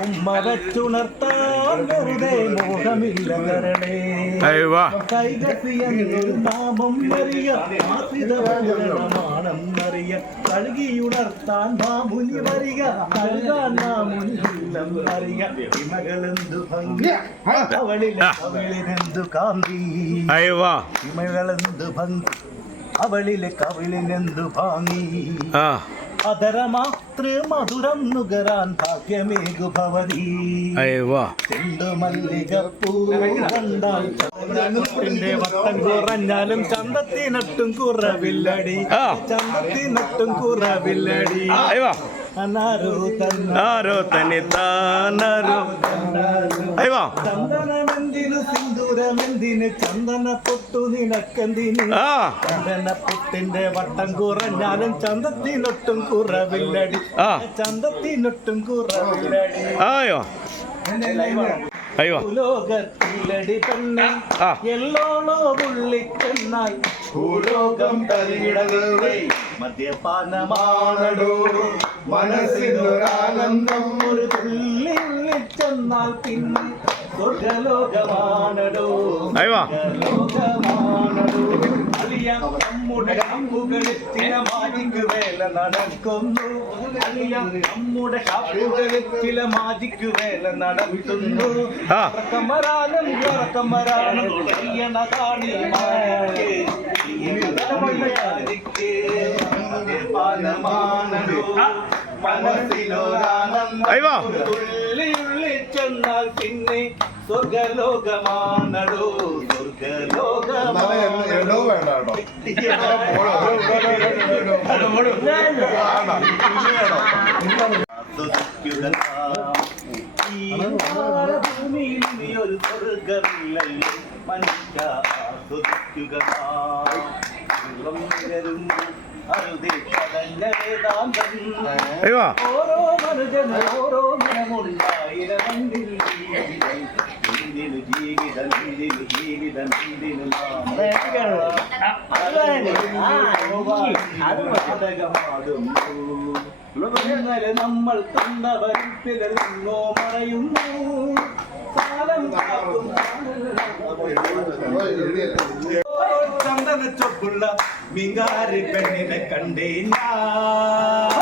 ഉമ്മവച്ചുണർത്താൻ വെറുതെ മോഹമില്ല കരളേ നാമം അറിയ മാണം അറിയ കഴുകിയുണർത്താൻ മാമുനി വരിക കഴുകാൻ മാമുനില്ലം അറിയ ഇമകളെന്തു ഭംഗി അവളിലെന്തു കാന്തി ഇമകളെന്തു ഭംഗി കവിളിനെന്തു ഭാങ്ങി അതരമാത്ര മധുരം നുകരാൻ ഭാഗ്യമേകു ഭവതി ചെണ്ടുമല്ലികപ്പൂ കണ്ടാൽ ചന്ദ്രന്റെ വട്ടം കുറഞ്ഞാലും ചന്തത്തിനട്ടും കുറവില്ലടി ചന്തത്തിനട്ടും കുറവില്ലടി ചന്ദനമെന്തിനു സിന്ദൂരമെന്തിന് ചന്ദന പൊട്ടു നിനക്കെന്തിന് ചന്ദന പൊട്ടിന്റെ വട്ടം കുറഞ്ഞാലും ചന്തത്തിനൊട്ടും കുറവില്ലടി ചന്തത്തിനൊട്ടും കുറവില്ലടി ഭൂലോകത്തിലടി പെണ്ണ എല്ലോളോ പുള്ളിക്കെന്നാൽ ഭൂലോകം തരികിടകളെ മദ്യപാനമാണടോ മനസ്സിനൊരാനന്ദം ഒരു തുള്ളി ചെന്നാൽ പിന്നെ സ്വർഗലോകമാണടോ ലോകമാണടോ അലിയ നമ്മുടെ അമ്പുകളിൽ ചില മാജിക്ക് വേല നടക്കുന്നു അലിയ നമ്മുടെ കാപ്പുകളിൽ ചില മാജിക്ക് വേല നടത്തുന്നു കമരാനും കമരാനും കയ്യണ കാണി ചെന്നാൽ പിന്നെ സ്വർഗലോകമാണടോ ഭൂമിയിൽ നീ ഒരു സ്വർഗമില്ലല്ലോ മനുഷ്യ ആസ്വദിക്കുക ഓരോ മനുഷ്യന് ഓരോ നിലമുണ്ടായിരണ്ടിൽ ജീവിതം ജീവിതം ഇന്നലെ നമ്മൾ കണ്ടവരിപ്പിലെങ്ങോ മറയുന്നു ചന്ദന ചൊപ്പുള്ള മിങ്കാരി പെണ്ണിനെ കണ്ടേ ഞാൻ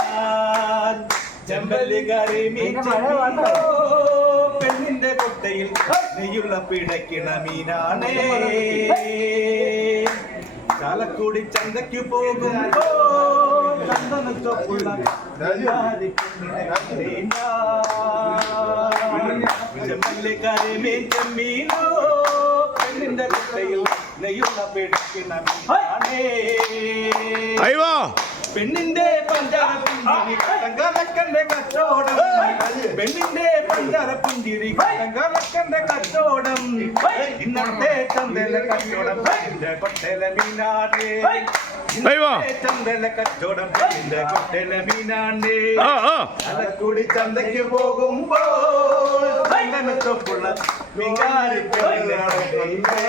ചെമ്പല്ലുകാരി പെണ്ണിന്റെ കൊട്ടയിൽ നെയ്യുള്ള പിടയ്ക്കണ മീനാണേ ചാലക്കുടി ചന്തയ്ക്ക് പോകുമ്പോ ചന്ദന ചൊപ്പുള്ള മിങ്കാരി പെണ്ണിനെ കണ്ടേ ഞാൻ ചെമ്പല്ലുകാരി മീനോ പെണ്ണിന്റെ കൊട്ടയിൽ നെയ്യുള്ള പിടയ്ക്കണ മീനാണേ പെണ്ണിന്റെ പഞ്ചാര പുഞ്ചിരി കച്ചവടം പെണ്ണിന്റെ പഞ്ചാര പുഞ്ചിരി കച്ചവടം ഇന്നത്തെ ചന്തല കച്ചവടം പെണ്ണിന്റെ കൊട്ടല മീനാണേ ചന്തല കച്ചവടം പെണ്ണിന്റെ കൊട്ടല മീനാണേ ചാലക്കുടി ചന്തയ്ക്ക് പോകുമ്പോ ചന്ദനത്തൊപ്പുള്ള മീൻകാരി പെണ്ണിന്റെ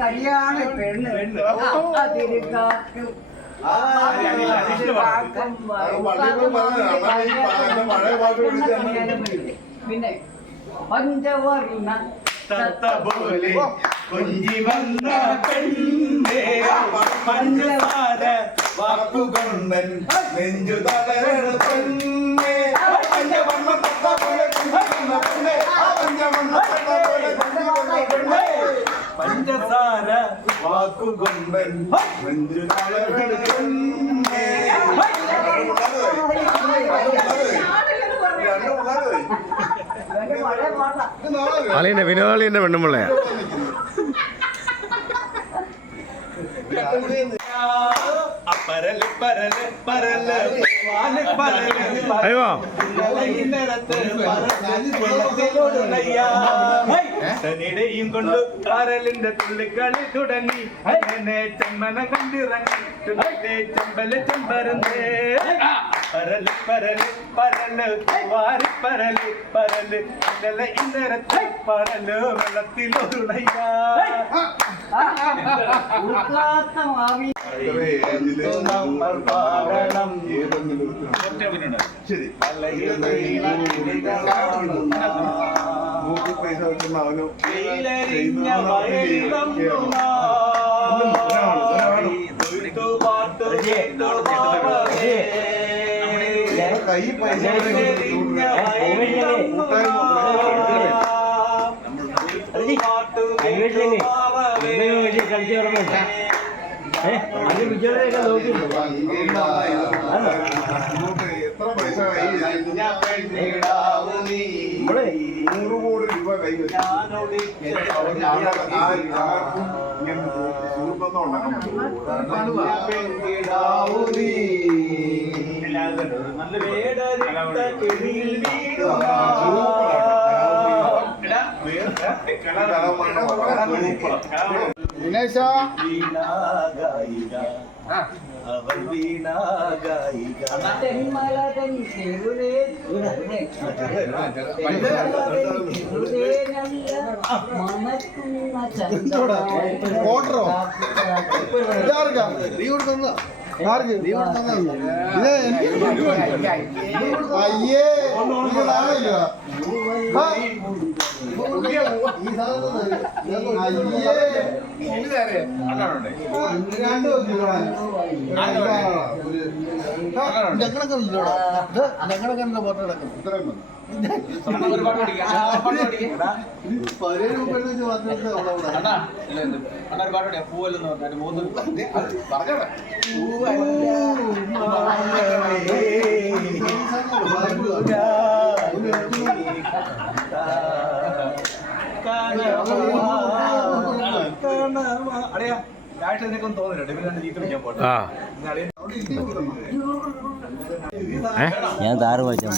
കല്യാണ പെണ്ണ് പിന്നെ പഞ്ചവർണ്ണ പോലെ കൊഞ്ചി വന്ന പെണ്ണേ പഞ്ചസാര വാക്കുകൊണ്ടൻ നെഞ്ചു തളരണ പെണ്ണേ പഞ്ചവർണ്ണ പോലെ പഞ്ചസാര വാക്കുകൊണ്ടൻ നെഞ്ചു തളരണ പെണ്ണേ അളിയന്റെ വിനോദളിയന്റെ പെണ്ണുമ്പിള്ളയാ യും കൊണ്ട് കാരലിന്റെ തുള്ളിക്കളി തുടങ്ങി അങ്ങനെ ചെമ്മനം കണ്ടിറങ്ങി ചെമ്പല് ചെമ്പരന്നേ പരല് പരല് പരല് വാരിപ്പരല് പരല് ഇന്നലെ ഇന്നരത്തെ പരല് വെള്ളത്തിലൊരുണയ്യ നമ്മൾ പാടണം ശരി കൈ പൈസ എത്ര പൈസ 100 കോടി രൂപ കൈ ദിനേശ അവൾ വീണാഗായിക ഓർഡറോ നീ കൊടുക്കുന്ന അയ്യേ ഞങ്ങളൊക്കെ എന്താ ഫോട്ടോ എടുക്കുന്നത് ഇത്രയും അടയാ രാഷ്ട്രീയ നിനക്കൊന്നും തോന്നില്ല ഇവർ രണ്ട് ചീത്ത വിളിക്കാൻ പോട്ടെ ഞാൻ താറ് വായിച്ചു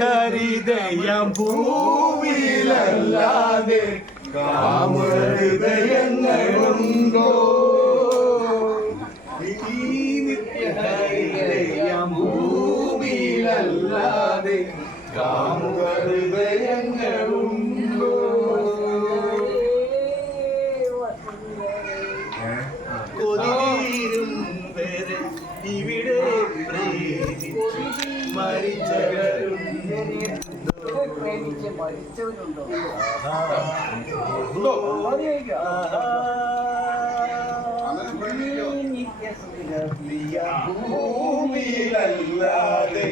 ഹരിതയം ഭൂമിയിലല്ലാതെ കാമഹൃദയങ്ങളുണ്ടോ നിത്യഹരിതയം ഭൂമിയിലല്ലാതെ കാമഹൃദയങ്ങളുണ്ടോ കൊതിരും പേര് ഇവിടെ മരിച്ചവരുണ്ടോ ഭൂമിയിലല്ലാതെ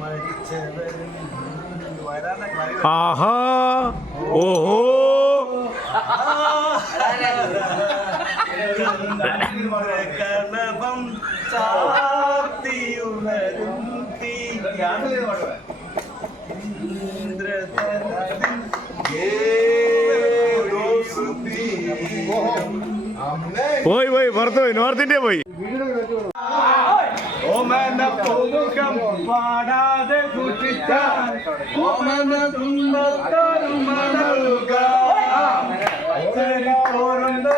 മരിച്ചവരുണ്ടോ ആഹാ ഓഹോ കണപം ചാത്തിയുണരും പോയി പോയി പുറത്ത് പോയി നോർത്ത് ഇന്ത്യ പോയി ഓമന പൂമുഖം പാടാതെ സൂക്ഷിച്ചാൽ ഓമന സുന്ദരമണലുക തോറുണ്ട്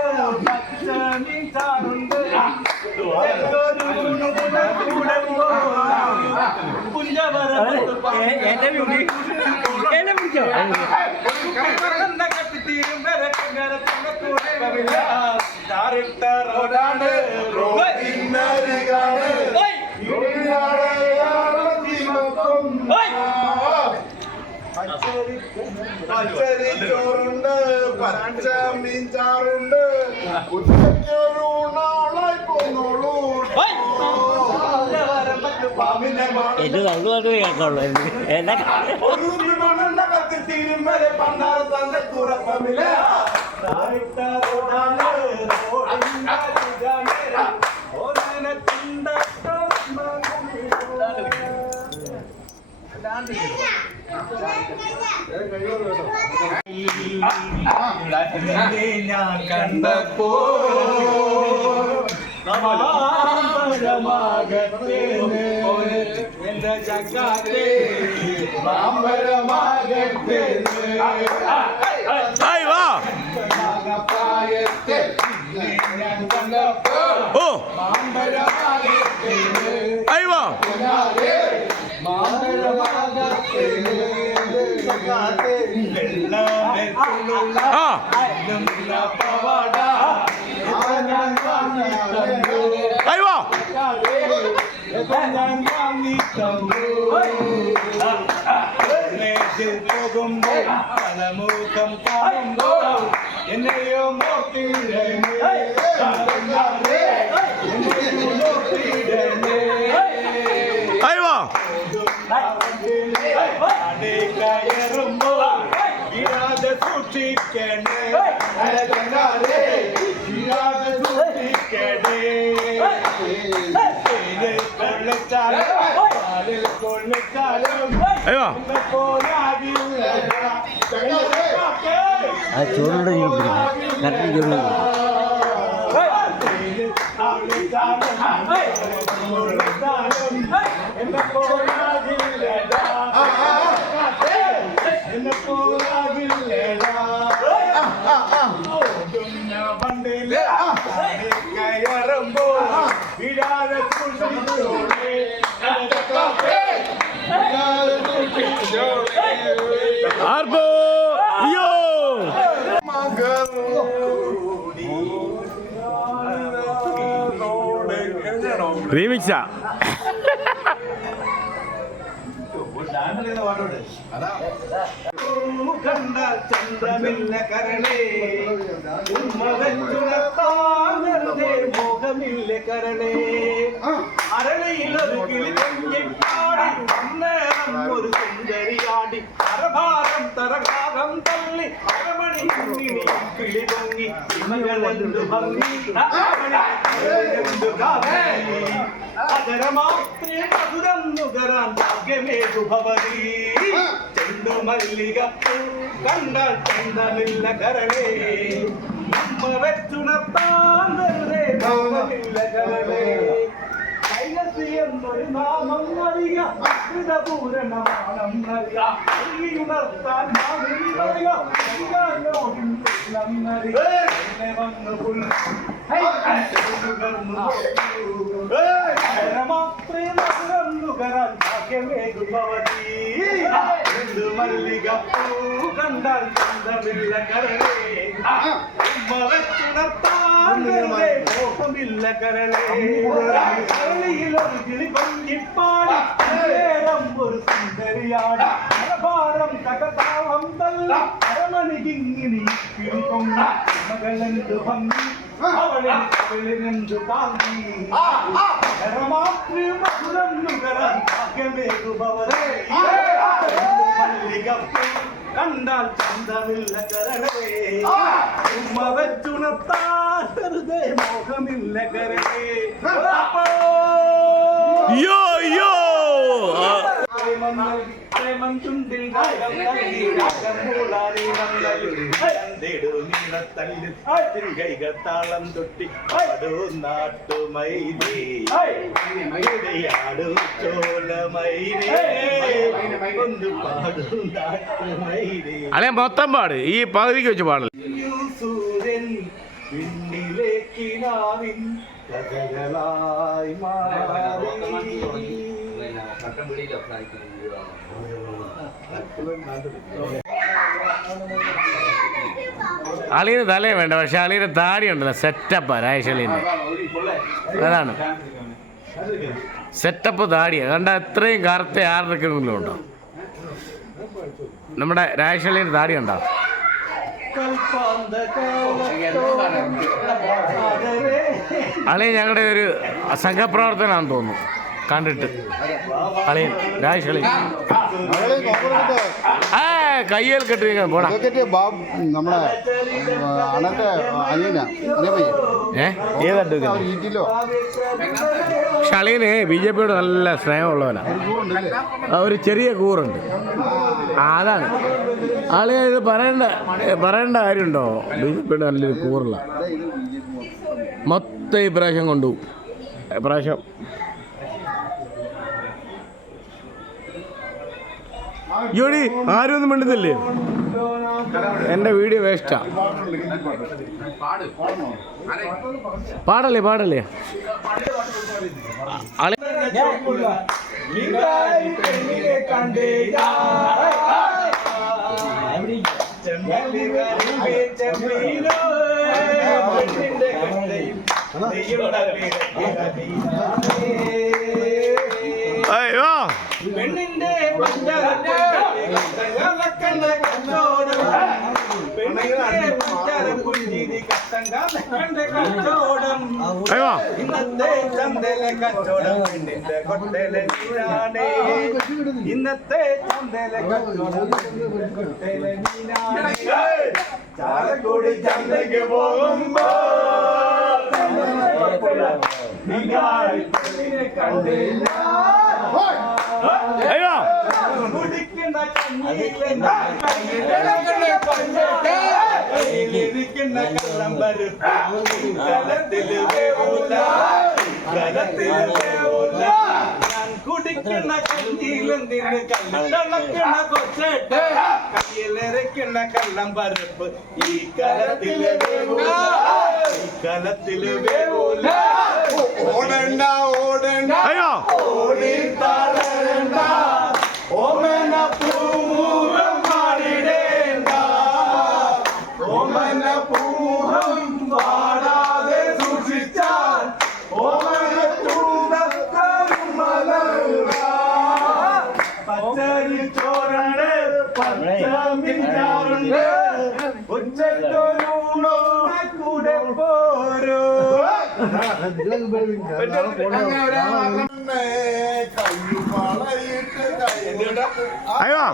പച്ചനി ചാറുണ്ട് പച്ചരി ചോറുണ്ട്, പച്ച മീൻ ചാറുണ്ട്, ഉച്ചയ്ക്കൊരു ഊണാളായി പോന്നോളൂ. എന്റെ നല്ലതായിട്ട് കേൾക്കാനുള്ളൂ എന്നെ ഒരു മണ്ണെണ്ണ കത്തി തീരും വരെ പണ്ടാറ് തന്റെ തുറപ്പമില്ല. ഞാൻ കണ്ടപ്പോ മാമ്പഴമാകത്തേന് എന്റെ ചക്കാത്തെ മാമ്പഴമാകത്തേന് ആയി വാ പ്രായത്തെ ഞാൻ കണ്ടപ്പോ ഓ മാമ്പഴമാകത്തേന് ആയി വാ മാമ്പഴമാകത്തേന് ചക്കാത്തെ വെള്ളമെത്തുള്ള ആ പവാട ഞാൻ വാങ്ങിത്തന്നു. ആയി വാ ഞാൻ വാങ്ങിത്തന്നു. പോകുമ്പോ പലമുഖം കാണുമ്പോ എന്നെയോ മോർത്തിടണേ, ആയി വാ കയറുമ്പോ ഇരാതെ സൂക്ഷിക്കണേ, ഇരാതെ സൂക്ഷിക്കണേ. കൊള്ളിച്ചാലും പാലിൽ കൊള്ളിച്ചാലും ആയി വാ ആ ചോറിൻ്റെ കറക്റ്റ് ചോറ് കയറുമ്പോ വിടാതെ ആർപ്പോ അയ്യോ റീമിക്സാ കണ്ട ചന്ദ്രമില്ല കരളേ, ഉമ്മവെച്ചുണർത്താതെ മോഹമില്ല കരളേ. അരളിയിലൊരു കിളി കൊഞ്ചിപ്പാടി അന്നേരം ഒരു സുന്ദരിയാടി അരഭാരം തറകാകം തള്ളി അരമണി കുഞ്ഞിനി കിളി പൊങ്ങി ഇമകളെന്തു ഭംഗി അതരമാത്രേ മധുരം നുകരാൻ ഭാഗ്യമേതു ഭവതി. ചെണ്ടുമല്ലികപ്പൂ കണ്ടാൽ ചന്തമില്ല കരളേ, ഉമ്മ വെച്ചുണർത്താൻ വെറുതെ ഭാവമില്ല കരളേ. കൈലസി എന്നൊരു നാമം അറിയ ഉണർത്താൻ മാത്രേ മധുരം നുകരാൻ ഭാഗ്യമേതു ഭവതി. മല്ലികപ്പൂ കണ്ടാൽ ചന്തമില്ല കരളേ, ഉമ്മ വെച്ചുണർത്താൻ വെറുതെ മോഹമില്ല കരളേ. കരളിയിലൊരു കിളി കൊഞ്ചിപ്പാടി നേരം ഒരു സുന്ദരിയാടി അരഭാരം തകതാളം തല്ല അരമണികിങ്ങിനി കിളി കൊങ്ങി മകളെന്തു ഭംഗി അവളിനെന്തു കാന്തി. മാത്രേ മധുരം നുകരാൻ ഭാഗ്യമേതു ഭവതി. മല്ലികപ്പൂ കണ്ടാൽ ചന്തമില്ല കരളേ, ഉമ്മ വെച്ചുണർത്താൻ വെറുതെ മോഹമില്ല കരളേ. അയ്യോ അയ്യോ പ്രേമം ചുണ്ടിൽ കൈകത്താളം തൊട്ടി നാട്ടുമൈനയാടു ചോലമൈനേ ഒന്ന് പാടും നാട്ടുമൈനേ. അല്ലെ മൊത്തം പാട് ഈ പകുതിക്ക് വെച്ച് പാടൽ സൂര്യൻ പിന്നിലേക്കിനാവിൻ കഥകളായി മാറി. അളിന് തലേ വേണ്ട, പക്ഷെ അളിയുടെ താടി ഉണ്ടല്ലോ സെറ്റപ്പാ രാജശാലിന്റെ. അതാണ് സെറ്റപ്പ് താടിയാണ് കണ്ട, എത്രയും കറുത്ത ആരുടെക്കെങ്കിലും ഉണ്ടോ. നമ്മുടെ രാജശാലിൻ്റെ താടി ഉണ്ടോ? അളിയൻ ഞങ്ങളുടെ ഒരു സംഘപ്രവർത്തനാണെന്ന് തോന്നുന്നു കണ്ടിട്ട്. അളിയൻ രാജശാലി കയ്യേൽ കെട്ടി പോടാ. നമ്മുടെ അണത്തെ അനിയനാ ഏതാണ്ടോ. പക്ഷെ അളിയന് BJPയോട് നല്ല സ്നേഹമുള്ളവനാ. ഒരു ചെറിയ കൂറുണ്ട്. അതാണ് അളിയ ഇത് പറയേണ്ട കാര്യമുണ്ടോ? BJPയോട് നല്ലൊരു കൂറുള്ള മൊത്തം ഇപ്രാവശ്യം കൊണ്ടുപോകും. ഇപ്രാവശ്യം ജോഡി ആരും ഒന്നും മിണ്ടുന്നില്ലേ? എൻ്റെ വീഡിയോ വേസ്റ്റാ. പാടല്ലേ അയ്യോ പെണ്ണിന്റെ കച്ചോടം ഇന്നത്തെ ചന്തയിലെ കച്ചോടം പെണ്ണിന്റെ കൊട്ടയിലെ മീനാണ്. ഇന്നത്തെ ചന്തയിലെ കച്ചോടം കൊട്ടയിലെ മീനാണ്. ചാലക്കുടി ചന്തയ്ക്ക് പോകുമ്പോ കണ്ടില്ല. അയ്യോ കുടിക്കുന്ന കഞ്ഞിയിലിരിക്കുന്ന കള്ളം പരുപ്പ് കലത്തില് വേവൂല. ഞാൻ കുടിക്കുന്ന കഞ്ഞിയിലെന്തിന് കല്ലിളക്കുന്ന കൊച്ചേട്ട് കയ്യിലിരിക്കുന്ന കള്ളം പരുപ്പ് ഈ കലത്തില് വേവൂല. കലത്തില് വേവൂല. ഓടണ്ട അയ്യോ ഓടി തളരണ്ട. ഓമന പൂമുഖം പാടിടേണ്ട. ഓമന പൂമുഖം പാടാതെ സൂക്ഷിച്ചാൽ ഓമന ചൂടത്തരും മലരുക. പച്ചരി ചോറുണ്ട് പച്ചമിഞ്ചാറുണ്ട് ഉച്ചക്കൊരൂണോടെ കൂടെ പോരൂ. അയ്യോ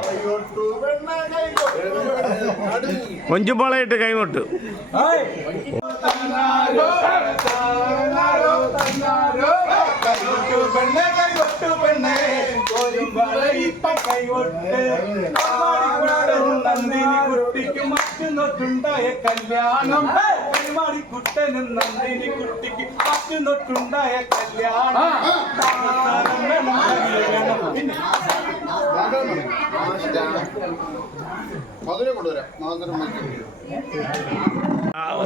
കൊഞ്ചുപാളയിട്ട് കൈമുട്ട്. നന്ദിനി കുട്ടിക്ക് മറ്റുനൊട്ടുണ്ടായ കല്യാണം. കുട്ടനും നന്ദിനി കുട്ടിക്ക് മറ്റുനൊട്ടുണ്ടായ കല്യാണം.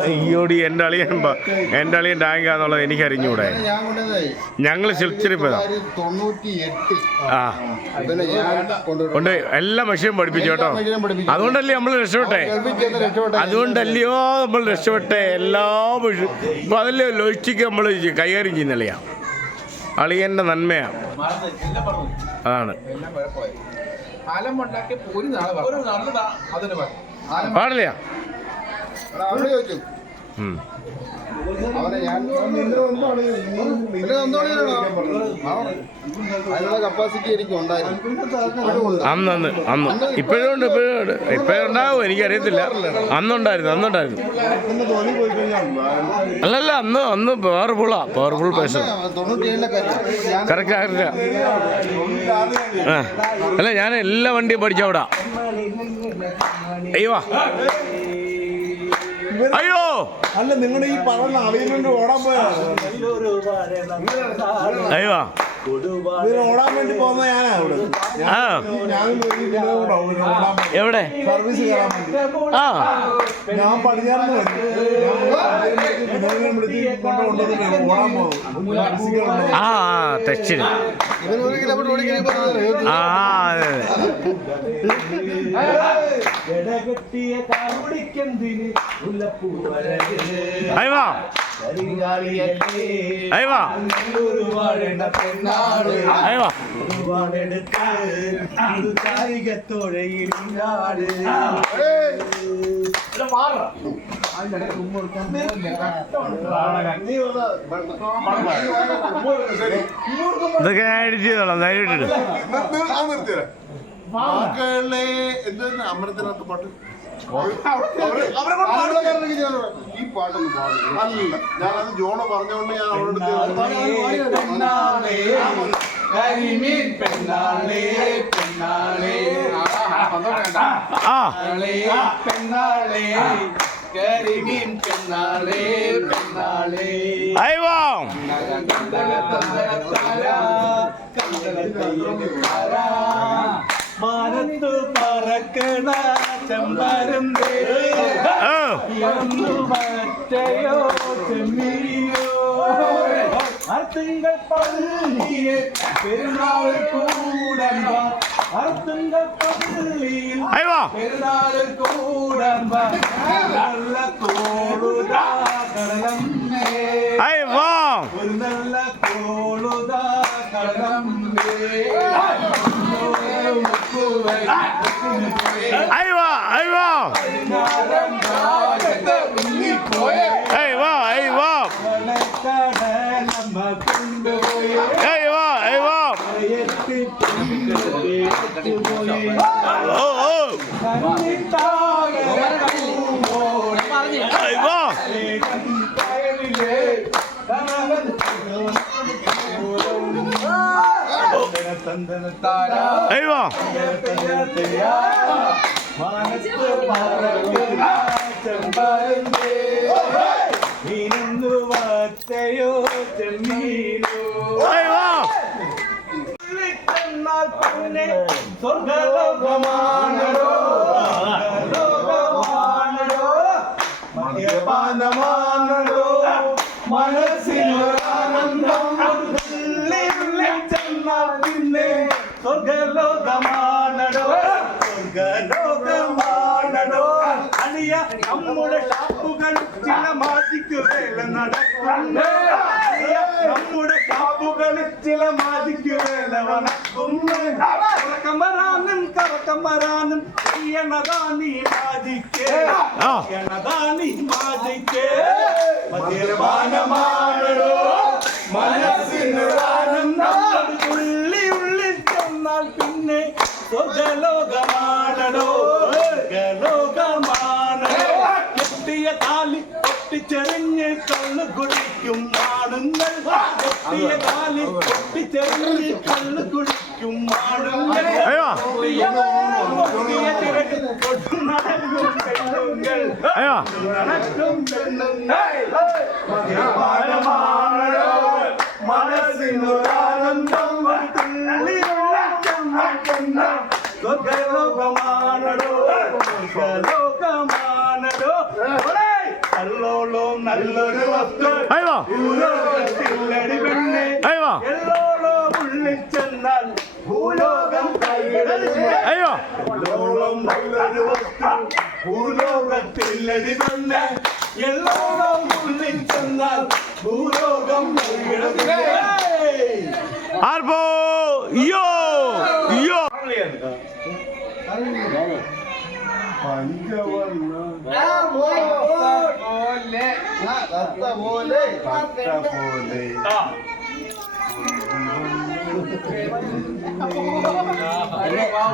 അയ്യോടി എൻ്റെ അളിയൻ ടാങ്കാന്നുള്ളത് എനിക്ക് അറിഞ്ഞൂടെ. ഞങ്ങൾ ശിൽച്ചിരിപ്പതാ കൊണ്ട് എല്ലാ മനുഷ്യരും പഠിപ്പിച്ചു കേട്ടോ. അതുകൊണ്ടല്ലേ നമ്മൾ രക്ഷപ്പെട്ടെ. എല്ലാ മനുഷ്യരും ഇപ്പം അതല്ലേ ലോജിക്ക് നമ്മൾ കൈകാര്യം ചെയ്യുന്നില്ല. അളിയൻ്റെ നന്മയാണ്. അതാണ് പാടില്ല. അതിനുള്ള കപ്പാസിറ്റി എനിക്ക് ഉണ്ടായിരുന്നു അന്ന് ഇപ്പോഴും ഉണ്ടാവും എനിക്കറിയത്തില്ല. അന്നുണ്ടായിരുന്നു അല്ലല്ല അന്ന് പവർഫുൾ പേഴ്സൺ. കറക്റ്റ് അല്ല ഞാൻ എല്ലാ വണ്ടിയും പഠിച്ചവിടാ. അയ്യോ അല്ല നിങ്ങൾ ഈ പറഞ്ഞ അളിയനുണ്ട് ഓടാൻ പോയാ അയ്യോ ഓടാൻ വേണ്ടി പോകുന്ന ഞാനാ എവിടെ സർവീസ് കയറാൻ വേണ്ടി. ഞാൻ പടിഞ്ഞാറുന്ന് ഓടാൻ പോകും. തെച്ചിന് അയ്യോ കരിങ്കാളിയല്ലേ അയ്യോ ഒരുപാടെണ്ണ പെണ്ണാട് അയ്യോ ഒരുപാടെടുത്ത് ഒരു കായികത്തോഴയിലാട് ഇതൊക്കെ ഞാൻ എഡിറ്റ് ചെയ്തോളാം ധൈര്യമായിട്ടിട്ട് മകളെ എന്താ അമരത്തിനകത്ത് പാട്ട് ഈ പാട്ടൊന്നും പാടില്ല അല്ല ഞാനത് ജോണ പറഞ്ഞോണ്ട് ഞാൻ അവരോട് കരിമീൻ പെണ്ണാളേ പെണ്ണാളേ ആ പെണ്ണാളേ കരിമീൻ പെണ്ണാളേ പെണ്ണാളേ അയ്യോ മാനത്തു പറക്കണ ചെമ്പരന്തേ മറ്റയോ ചെമ്മീയോ അർത്തുങ്കൾ പള്ളിയെ പെരുന്നാൾ കൂടമ്പ അർത്തുങ്കൾ പള്ളിയിൽ അയ്യോ പെരുന്നാൾ കൂടമ്പ നല്ല തോളുതാ കടലമ്മേ അയ്യോ ഒരു നല്ല തോളുതാ കടലമ്മേ അയ്യോ അയ്യോ അയ്യോ അയ്യോ അയ്യോ അയ്യോ ഓ ഓ അയ്യോ അയ്യോ മീനു വത്തയോ ചെമ്മീനോ അയ്യോ സ്വർഗലോകമാണോ ലോകമാണോ മദ്യപാനമാണോ മനസ്സിനൊരാനന്ദം ചെന്നാൽ പിന്നെ സ്വർഗലോകമാണോ സ്വർഗലോകമാണോ അണിയ നമ്മുടെ ഷാപ്പുകൾ ചില മാജിക്ക് വേല നടക്കുന്നു നമ്മുടെ ഷാപ്പുകൾ ചില മാജിക്ക് വേല നടക്കുന്നു കറക്കം വരാനും ചെയ്യണതാണീ മാജിക്ക് ചെയ്യണതാണീ മാജിക്ക് മദ്യപാനമാണോ മനസ്സിന് ആനന്ദം ഉള്ളിൽ ചെന്നാൽ പിന്നെ സ്വർഗലോകമാണോ സ്വർഗലോകമാണോ കെട്ടിയ താലി പൊട്ടിച്ചെറിഞ്ഞ് കള്ളു കുടിക്കും ആണുങ്ങൾ കെട്ടിയ താലി പൊട്ടിച്ചെറിഞ്ഞ് കള്ളു കുടിക്കും ആണുങ്ങൾ നടക്കും പെണ്ണുങ്ങൾ മദ്യപാനമാണോ മനസ്സിനൊരാനന്ദം സ്വർഗലോകമാണോ സ്വർഗലോകമാണോ നല്ലോളം നല്ലൊരു വസ്തു പെണ്ണെ എല്ലോളം ഉള്ളിൽ ചെന്നാൽ ഭൂലോകം കൈകളോളം നല്ലൊരു വസ്തു ഭൂലോകത്തില്ലടി പെണ്ണെ എല്ലോളം ഉള്ളിൽ ചെന്നാൽ ഭൂലോകം ആർപ്പോ യോ യോ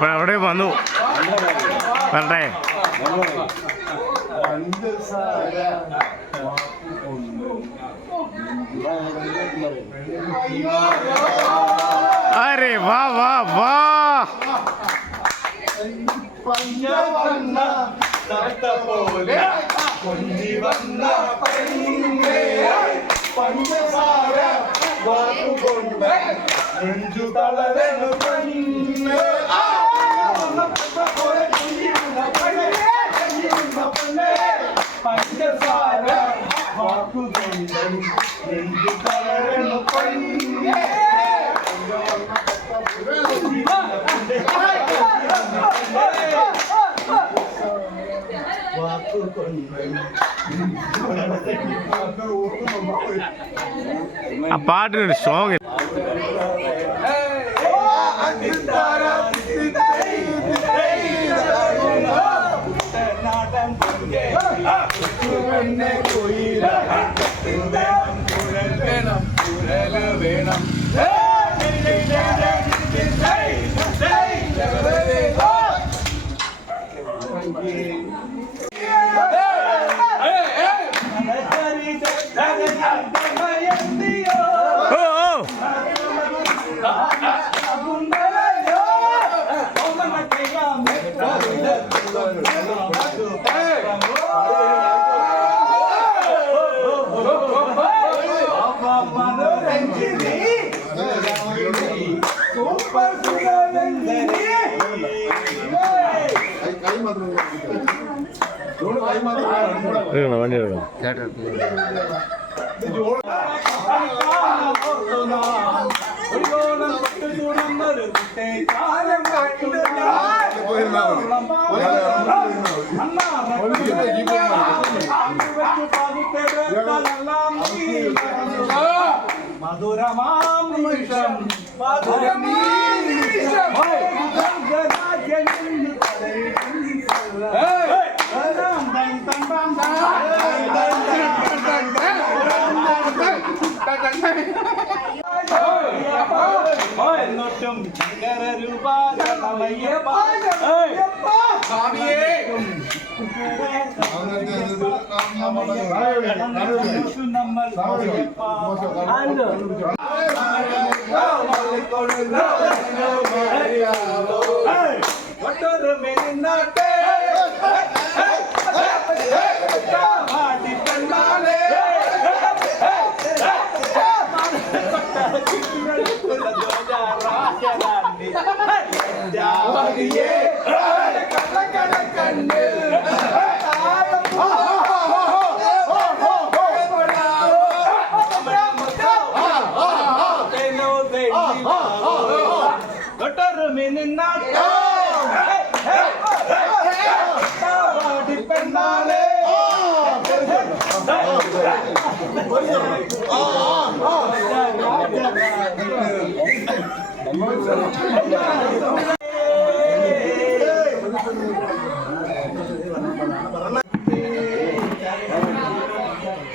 അവിടെ വന്നു വരട്ടെ അരെ വാ വാ വാ പഞ്ചവന്ന തത്ത പോലെ കൊഞ്ചി വന്ന പെണ്ണേ പഞ്ചസാര വാക്കുകൊണ്ട് നെഞ്ചു തളരണു പെണ്ണേ പഞ്ചസാര വാക്കുകൊണ്ട് നെഞ്ചു തളരണു പെണ്ണേ വാക്കു ആ പാട്ടിനൊരു സോങ് വേണം വണ്ടി എടുക്കണം. മധുരമാം നിമിഷം മധുരമീ നിമിഷം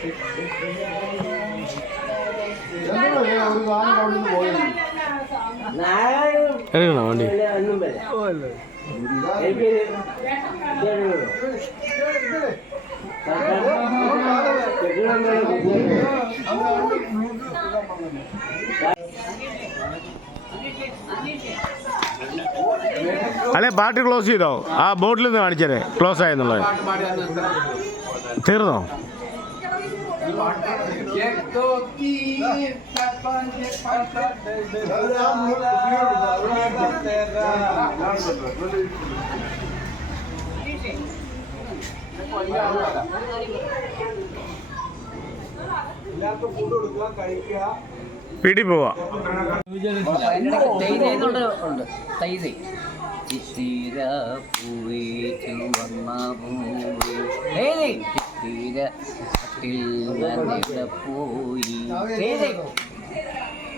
എന്നൊട്ടും എടുക്കണോ വണ്ടി? അല്ലെ പാട്ട് ക്ലോസ് ചെയ്തോ? ആ ബോട്ടിൽ നിന്ന് കാണിച്ചേ ക്ലോസ് ആയെന്നുള്ളത്. തീർന്നോ? വീട്ടിൽ പോവാ.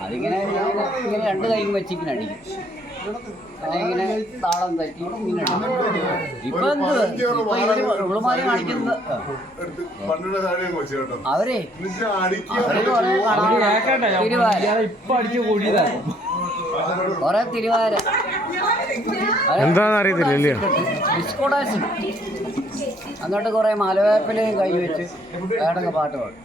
അതിങ്ങനെ ഇങ്ങനെ രണ്ട് കൈയും വെച്ചിങ്ങനെ അടിക്കും. അതിങ്ങനെ താളം തട്ടി ഇങ്ങനെ അടിക്കും. ഇപ്പൊ എന്ത് ഇവളുമാരി കാണിക്കുന്നത് അവരെ കൊറേ തിരുവാര എന്താന്ന് അറിയത്തില്ലല്ലോ. ഡിസ്കോ ഡാൻസ് എന്നിട്ട് കുറെ മലവേപ്പിലയും കൈ വെച്ച് വേടങ്ങ് പാട്ട് പാടും.